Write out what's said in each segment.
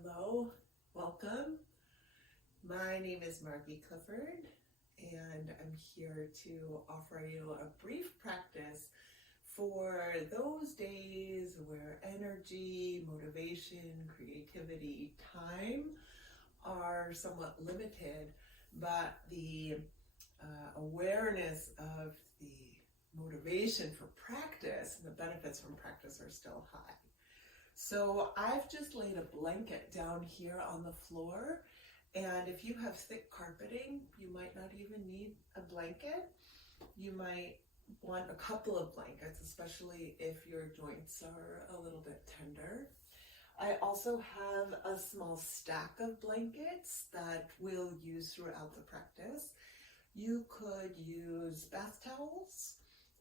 Hello, welcome. My name is Margie Clifford, and I'm here to offer you a brief practice for those days where energy, motivation, creativity, time are somewhat limited, but the awareness of the motivation for practice and the benefits from practice are still high. So I've just laid a blanket down here on the floor, and if you have thick carpeting, you might not even need a blanket. You might want a couple of blankets, especially if your joints are a little bit tender. I also have a small stack of blankets that we'll use throughout the practice. You could use bath towels,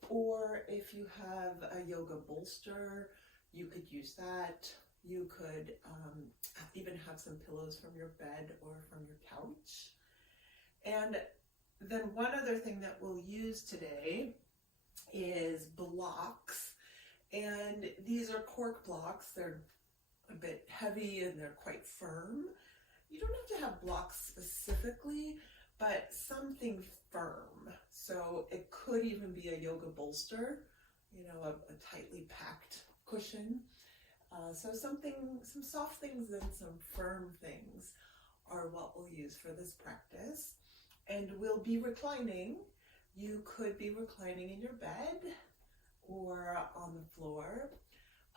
or if you have a yoga bolster, you could use that. You could even have some pillows from your bed or from your couch. And then one other thing that we'll use today is blocks. And these are cork blocks. They're a bit heavy and they're quite firm. You don't have to have blocks specifically, but something firm. So it could even be a yoga bolster, a tightly packed cushion. So some soft things and some firm things are what we'll use for this practice. And we'll be reclining. You could be reclining in your bed or on the floor.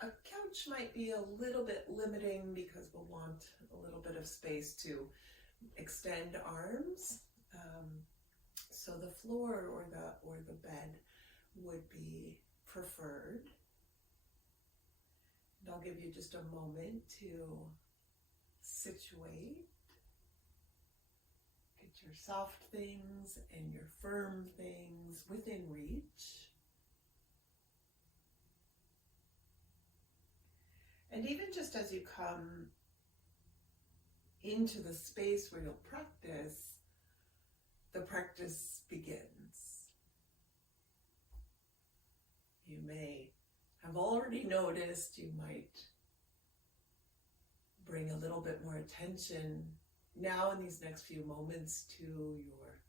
A couch might be a little bit limiting because we'll want a little bit of space to extend arms. So the floor or the bed would be preferred. And I'll give you just a moment to situate. Get your soft things and your firm things within reach. And even just as you come into the space where you'll practice, the practice begins. You may have already noticed, you might bring a little bit more attention now in these next few moments to your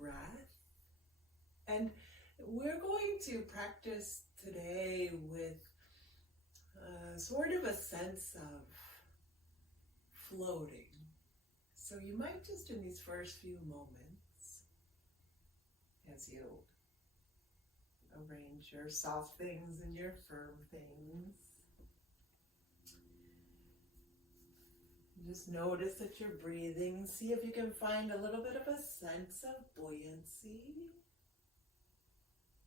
breath. And we're going to practice today with sort of a sense of floating. So you might just in these first few moments, as you arrange your soft things and your firm things, just notice that you're breathing. See if you can find a little bit of a sense of buoyancy.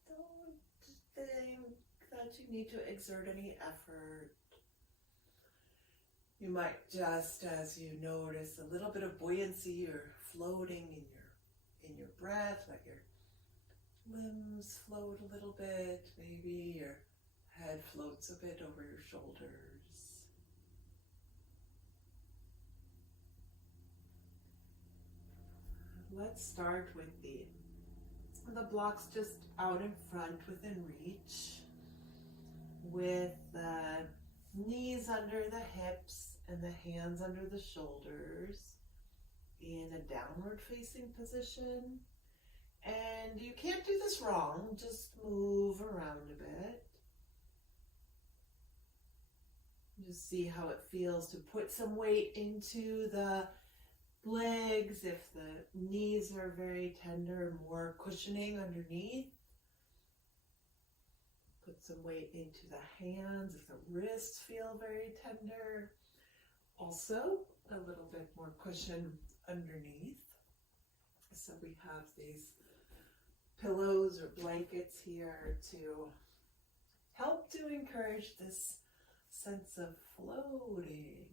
Don't think that you need to exert any effort. You might just, as you notice a little bit of buoyancy or floating in your breath, let your limbs float a little bit. Maybe your head floats a bit over your shoulders. Let's start with the blocks just out in front within reach, with the knees under the hips and the hands under the shoulders in a downward facing position. And you can't do this wrong, just move around a bit. Just see how it feels to put some weight into the legs. If the knees are very tender, more cushioning underneath. Put some weight into the hands if the wrists feel very tender. Also, a little bit more cushion underneath. So we have these pillows or blankets here to help to encourage this sense of floating.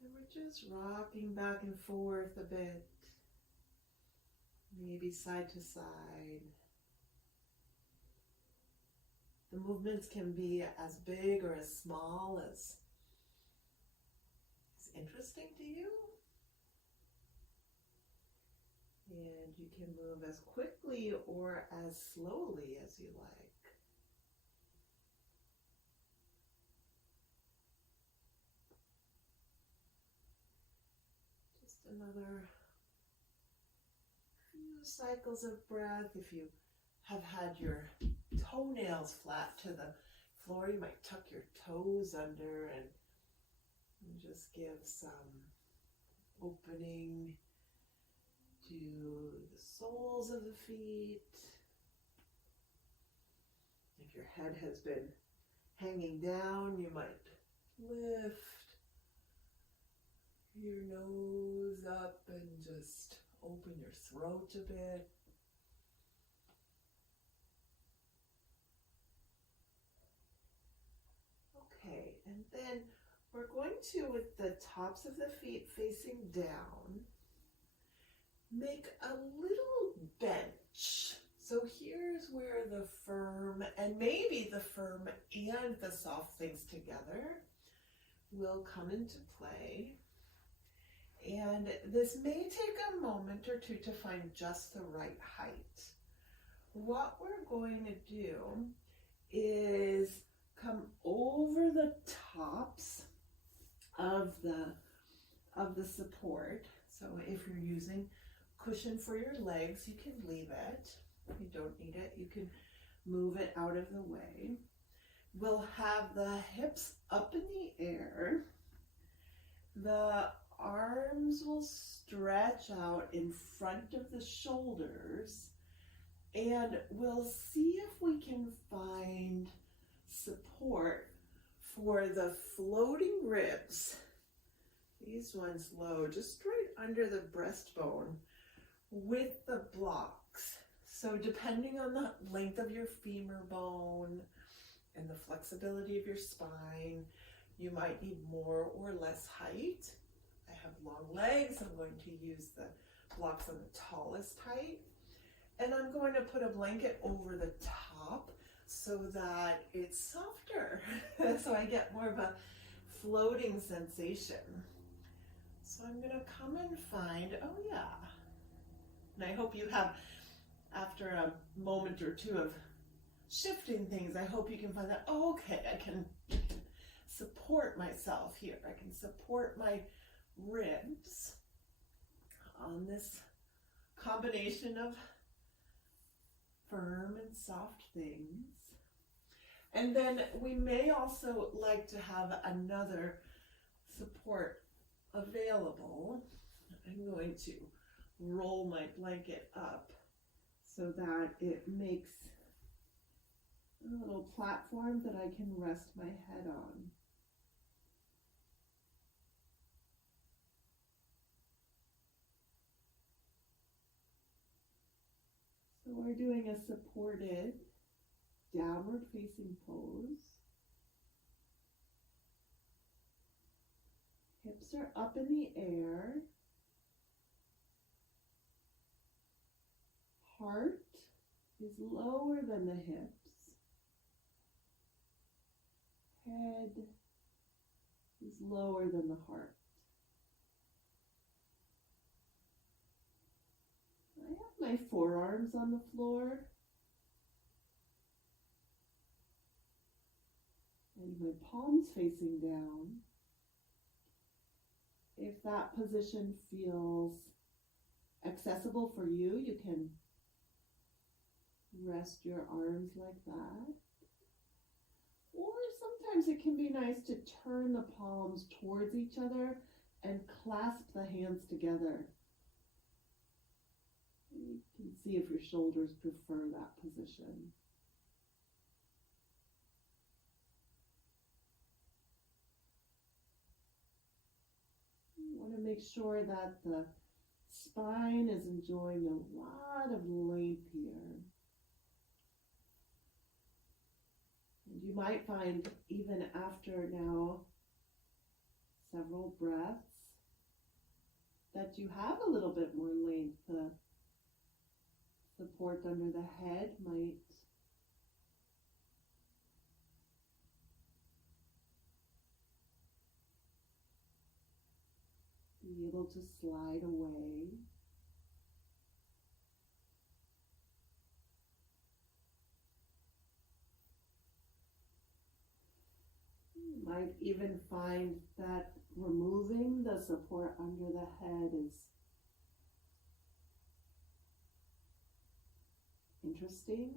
And we're just rocking back and forth a bit, maybe side to side. The The movements can be as big or as small as is interesting to you. And you can move as quickly or as slowly as you like. Just another few cycles of breath. If you have had your toenails flat to the floor, you might tuck your toes under and just give some opening to the soles of the feet. If your head has been hanging down, you might lift your nose up and just open your throat a bit. Okay, and then we're going to, with the tops of the feet facing down, make a little bench. So here's where the firm, and maybe the firm and the soft things together will come into play. And this may take a moment or two to find just the right height. What we're going to do is come over the tops of the support. So if you're using cushion for your legs, you can leave it. If you don't need it, you can move it out of the way. We'll have the hips up in the air. The arms will stretch out in front of the shoulders, and we'll see if we can find support for the floating ribs. These ones low, just right under the breastbone with the blocks. So depending on the length of your femur bone and the flexibility of your spine, you might need more or less height. I have long legs. I'm going to use the blocks on the tallest height. And I'm going to put a blanket over the top so that it's softer. So I get more of a floating sensation. So I'm going to come and find, oh yeah. And I hope you have, after a moment or two of shifting things, I hope you can find that, oh, okay, I can support myself here. I can support my ribs on this combination of firm and soft things. And then we may also like to have another support available. I'm going to roll my blanket up so that it makes a little platform that I can rest my head on. So we're doing a supported downward facing pose. Hips are up in the air. Heart is lower than the hips. Head is lower than the heart. I have my forearms on the floor. And my palms facing down. If that position feels accessible for you, you can rest your arms like that. Or sometimes it can be nice to turn the palms towards each other and clasp the hands together. You can see if your shoulders prefer that position. You want to make sure that the spine is enjoying a lot of length here. And you might find even after now several breaths that you have a little bit more length. The support under the head might be able to slide away. You might even find that removing the support under the head is interesting,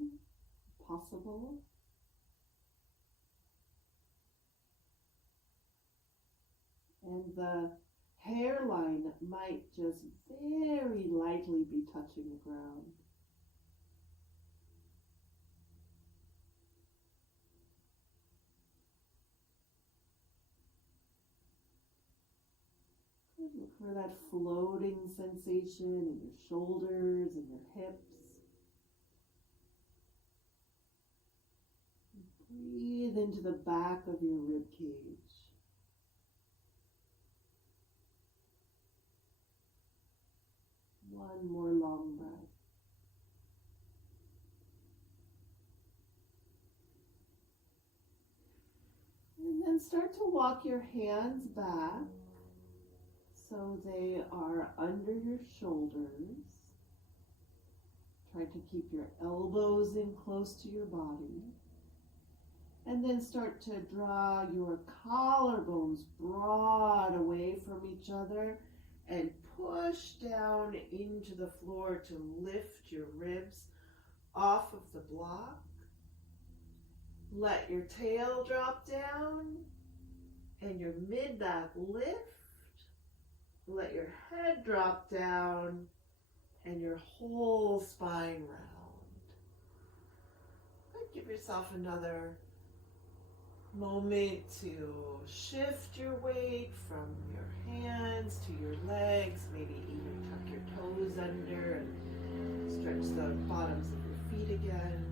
possible. And the hairline might just very lightly be touching the ground. Look for that floating sensation in your shoulders and your hips. Breathe into the back of your rib cage. One more long breath. And then start to walk your hands back so they are under your shoulders. Try to keep your elbows in close to your body. And then start to draw your collarbones broad away from each other and push down into the floor to lift your ribs off of the block. Let your tail drop down and your mid-back lift. Let your head drop down and your whole spine round. Give yourself another moment to shift your weight from your hands to your legs. Maybe even tuck your toes under and stretch the bottoms of your feet again.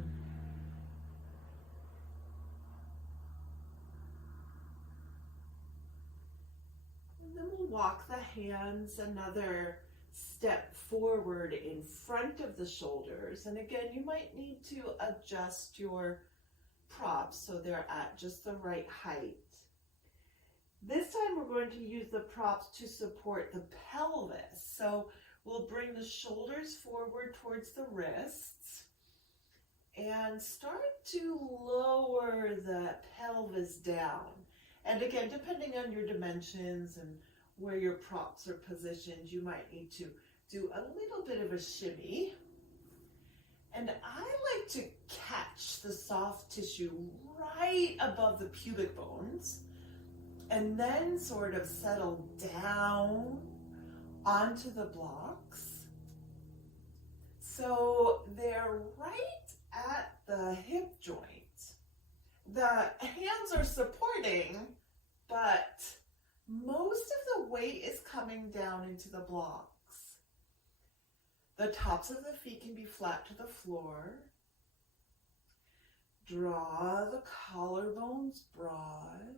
And then we'll walk the hands another step forward in front of the shoulders. And again, you might need to adjust your props so they're at just the right height. This time we're going to use the props to support the pelvis. So we'll bring the shoulders forward towards the wrists and start to lower the pelvis down. And again, depending on your dimensions and where your props are positioned, you might need to do a little bit of a shimmy. And I like to catch the soft tissue right above the pubic bones and then sort of settle down onto the blocks. So they're right at the hip joint. The hands are supporting, but most of the weight is coming down into the blocks. The tops of the feet can be flat to the floor. Draw the collarbones broad.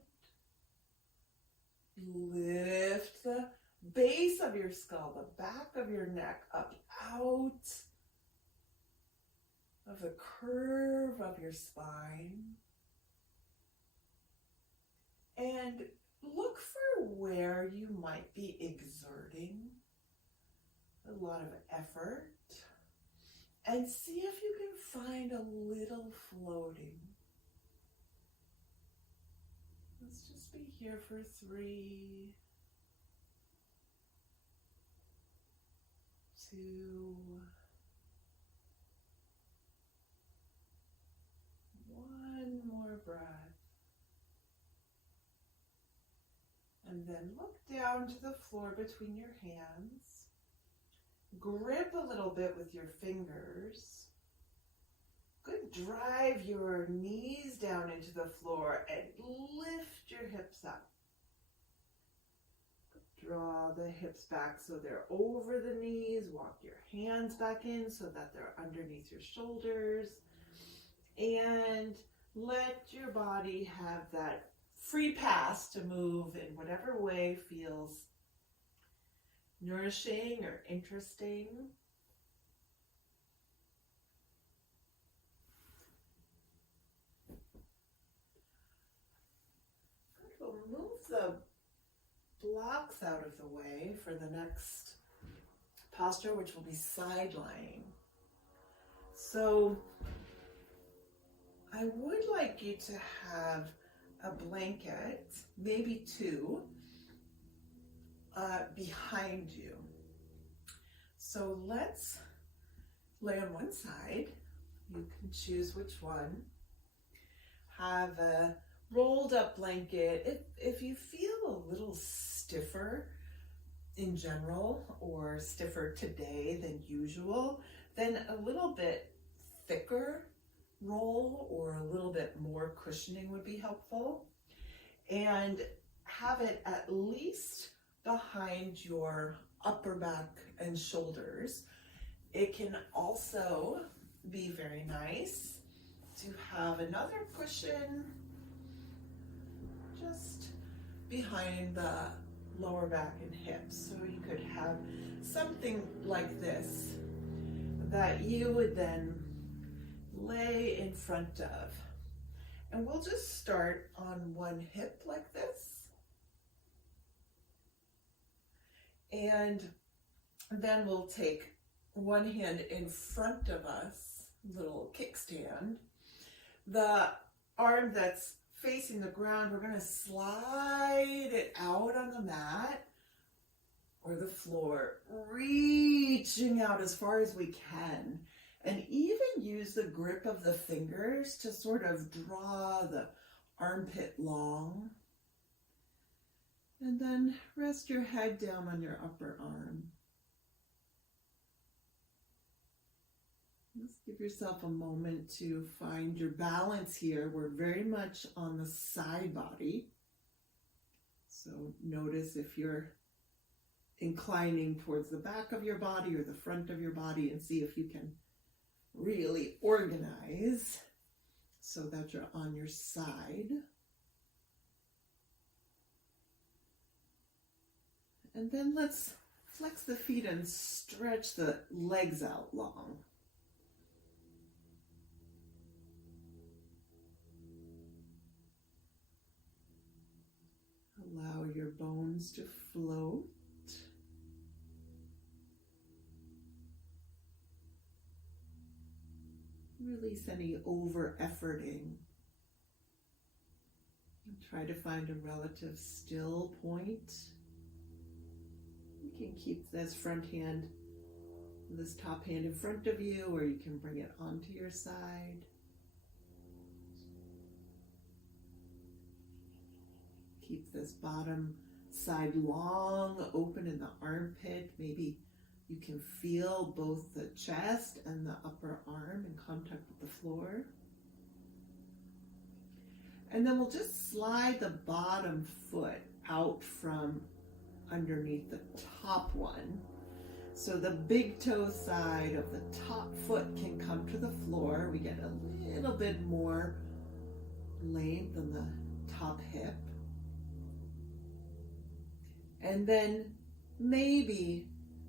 Lift the base of your skull, the back of your neck up out of the curve of your spine. And look for where you might be exerting a lot of effort, and see if you can find a little floating. Let's just be here for 3, 2, 1 more breath. And then look down to the floor between your hands. Grip a little bit with your fingers. Good. Drive your knees down into the floor and lift your hips up. Draw the hips back so they're over the knees. Walk your hands back in so that they're underneath your shoulders. And let your body have that free pass to move in whatever way feels nourishing or interesting. We'll move the block blocks out of the way for the next posture, which will be side lying. So I would like you to have a blanket, maybe two, behind you. So let's lay on one side. You can choose which one. Have a rolled up blanket. If you feel a little stiffer in general, or stiffer today than usual, then a little bit thicker roll or a little bit more cushioning would be helpful. And have it at least behind your upper back and shoulders. It can also be very nice to have another cushion just behind the lower back and hips. So you could have something like this that you would then lay in front of. And we'll just start on one hip like this. And then we'll take one hand in front of us, little kickstand. The arm that's facing the ground, we're going to slide it out on the mat or the floor, reaching out as far as we can, and even use the grip of the fingers to sort of draw the armpit long. And then rest your head down on your upper arm. Just give yourself a moment to find your balance here. We're very much on the side body. So notice if you're inclining towards the back of your body or the front of your body, and see if you can really organize so that you're on your side. And then let's flex the feet and stretch the legs out long. Allow your bones to float. Release any over-efforting. And try to find a relative still point. You can keep this front hand, this top hand in front of you, or you can bring it onto your side. Keep this bottom side long, open in the armpit. Maybe you can feel both the chest and the upper arm in contact with the floor. And then we'll just slide the bottom foot out from underneath the top one. So the big toe side of the top foot can come to the floor. We get a little bit more length on the top hip. And then maybe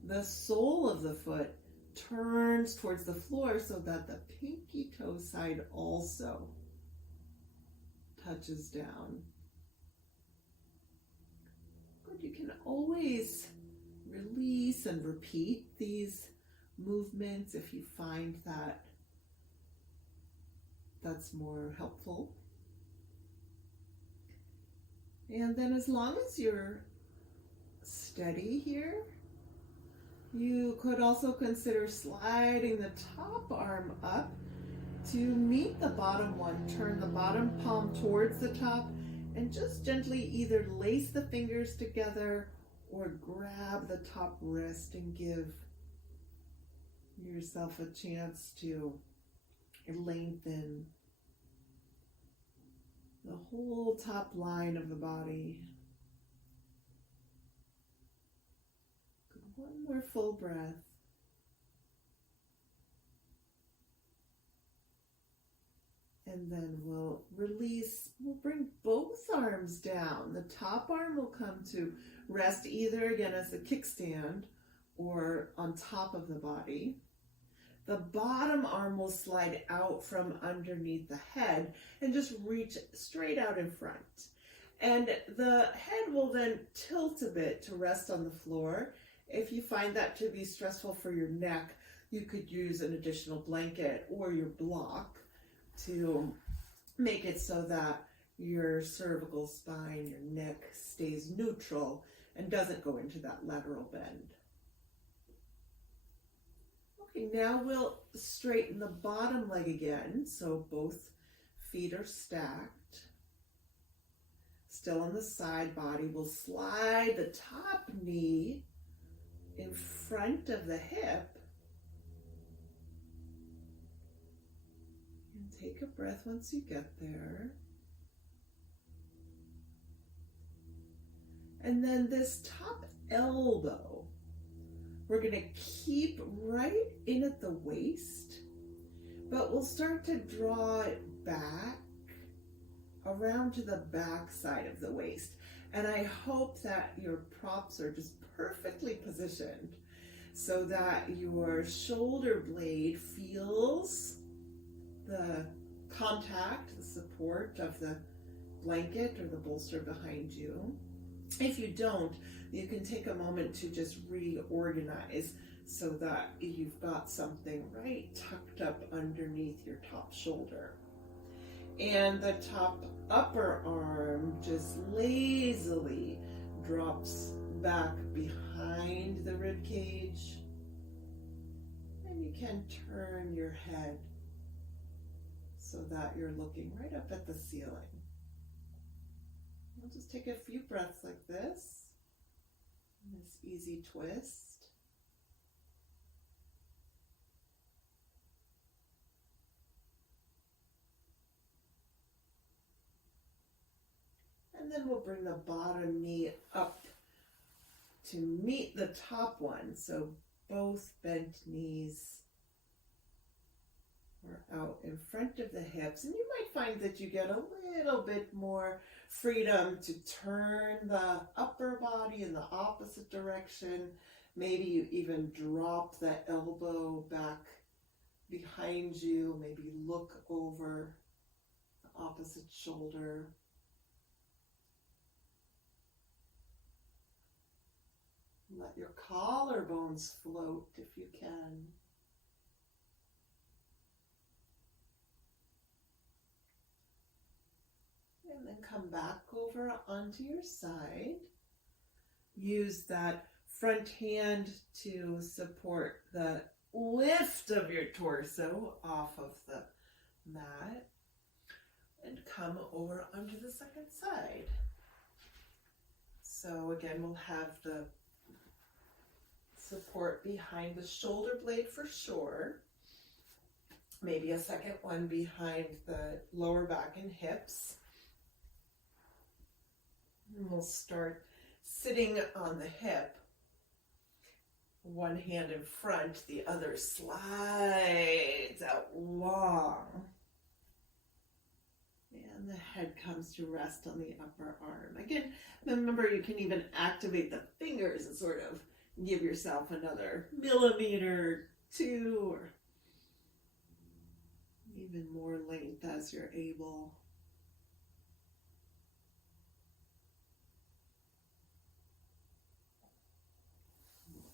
the sole of the foot turns towards the floor so that the pinky toe side also touches down. But you can always release and repeat these movements if you find that that's more helpful. And then as long as you're steady here, you could also consider sliding the top arm up to meet the bottom one. Turn the bottom palm towards the top and just gently either lace the fingers together or grab the top wrist and give yourself a chance to lengthen the whole top line of the body. One more full breath. And then we'll release, we'll bring both arms down. The top arm will come to rest either again as a kickstand or on top of the body. The bottom arm will slide out from underneath the head and just reach straight out in front. And the head will then tilt a bit to rest on the floor. If you find that to be stressful for your neck, you could use an additional blanket or your block to make it so that your cervical spine, your neck stays neutral and doesn't go into that lateral bend. Okay, now we'll straighten the bottom leg again, so both feet are stacked. Still on the side body, we'll slide the top knee in front of the hip. And take a breath once you get there. And then this top elbow, we're going to keep right in at the waist, but we'll start to draw it back around to the back side of the waist. And I hope that your props are just perfectly positioned so that your shoulder blade feels the contact, the support of the blanket or the bolster behind you. If you don't, you can take a moment to just reorganize so that you've got something right tucked up underneath your top shoulder. And the top upper arm just lazily drops back behind the rib cage. And you can turn your head so that you're looking right up at the ceiling. We'll just take a few breaths like this. This easy twist. And then we'll bring the bottom knee up to meet the top one. So both bent knees are out in front of the hips. And you might find that you get a little bit more freedom to turn the upper body in the opposite direction. Maybe you even drop the elbow back behind you. Maybe look over the opposite shoulder. Let your collarbones float if you can. And then come back over onto your side. Use that front hand to support the lift of your torso off of the mat. And come over onto the second side. So again, we'll have the support behind the shoulder blade for sure. Maybe a second one behind the lower back and hips. And we'll start sitting on the hip. One hand in front, the other slides out long. And the head comes to rest on the upper arm. Again, remember you can even activate the fingers and sort of give yourself another millimeter, 2, or even more length as you're able.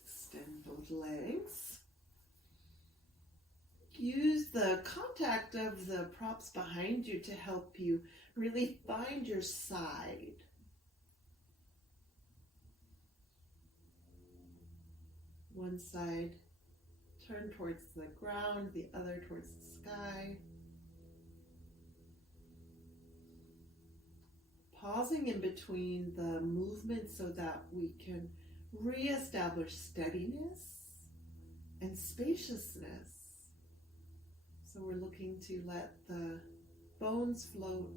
Extend both legs. Use the contact of the props behind you to help you really find your side. One side turn towards the ground, the other towards the sky. Pausing in between the movement so that we can reestablish steadiness and spaciousness. So we're looking to let the bones float.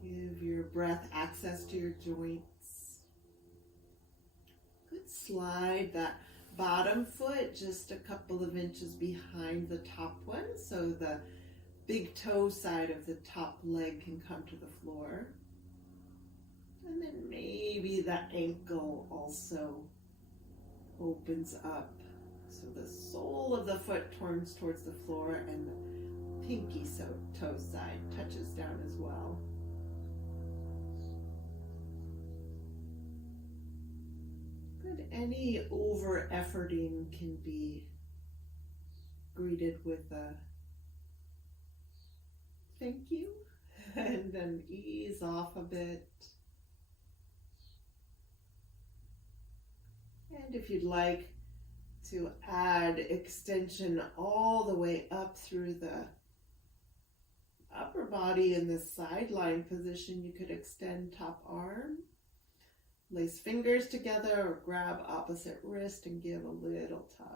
Give your breath access to your joints. Good. Slide that bottom foot just a couple of inches behind the top one so the big toe side of the top leg can come to the floor. And then maybe that ankle also opens up. So the sole of the foot turns towards the floor and the pinky toe side touches down as well. Good. Any over efforting can be greeted with a thank you, and then ease off a bit. And if you'd like to add extension all the way up through the upper body in this sideline position, you could extend top arm, lace fingers together, or grab opposite wrist and give a little tug.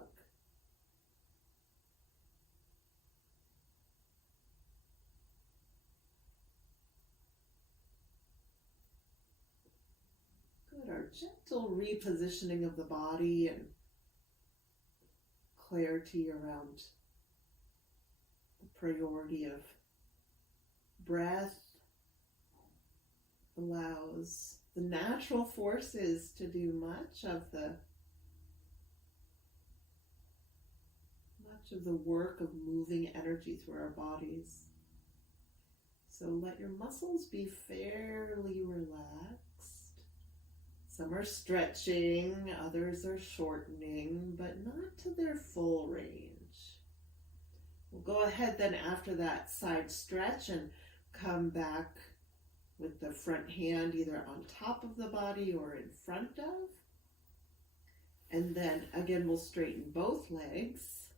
Good. Our gentle repositioning of the body and clarity around the priority of breath allows the natural forces to do much of the work of moving energy through our bodies. So let your muscles be fairly relaxed. Some are stretching, others are shortening, but not to their full range. We'll go ahead then after that side stretch and come back with the front hand either on top of the body or in front of. And then again, we'll straighten both legs.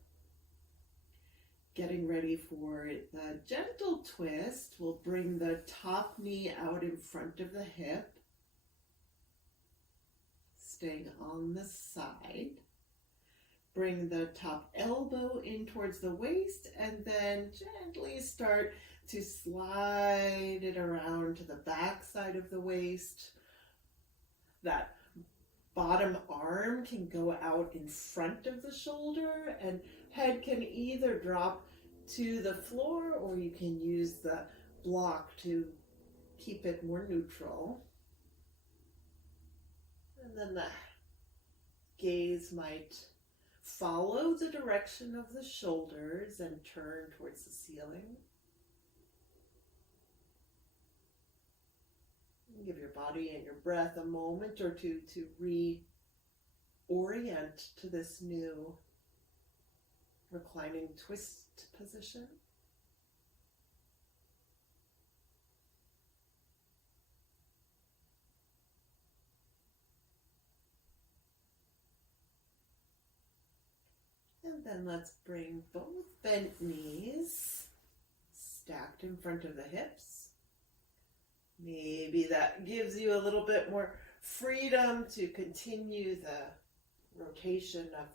Getting ready for the gentle twist, we'll bring the top knee out in front of the hip. Staying on the side. Bring the top elbow in towards the waist and then gently start to slide it around to the back side of the waist. That bottom arm can go out in front of the shoulder and head can either drop to the floor or you can use the block to keep it more neutral. And then the gaze might follow the direction of the shoulders and turn towards the ceiling. Give your body and your breath a moment or two to reorient to this new reclining twist position. And then let's bring both bent knees stacked in front of the hips. Maybe that gives you a little bit more freedom to continue the rotation of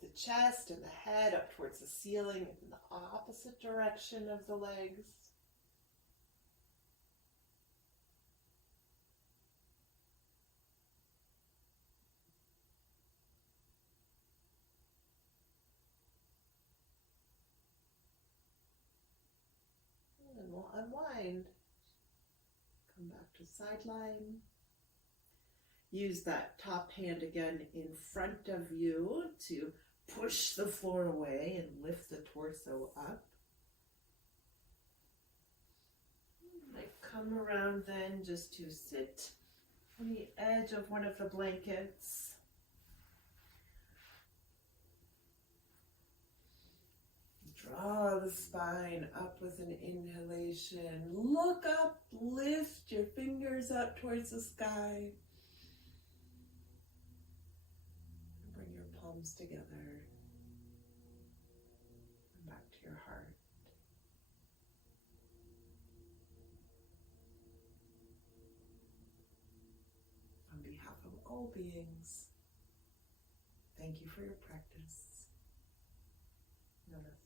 the chest and the head up towards the ceiling in the opposite direction of the legs. And we'll unwind. Come back to sideline. Use that top hand again in front of you to push the floor away and lift the torso up. Might come around then just to sit on the edge of one of the blankets. Draw the spine up with an inhalation. Look up, lift your fingers up towards the sky. Bring your palms together. And back to your heart. On behalf of all beings, thank you for your practice. Namaste.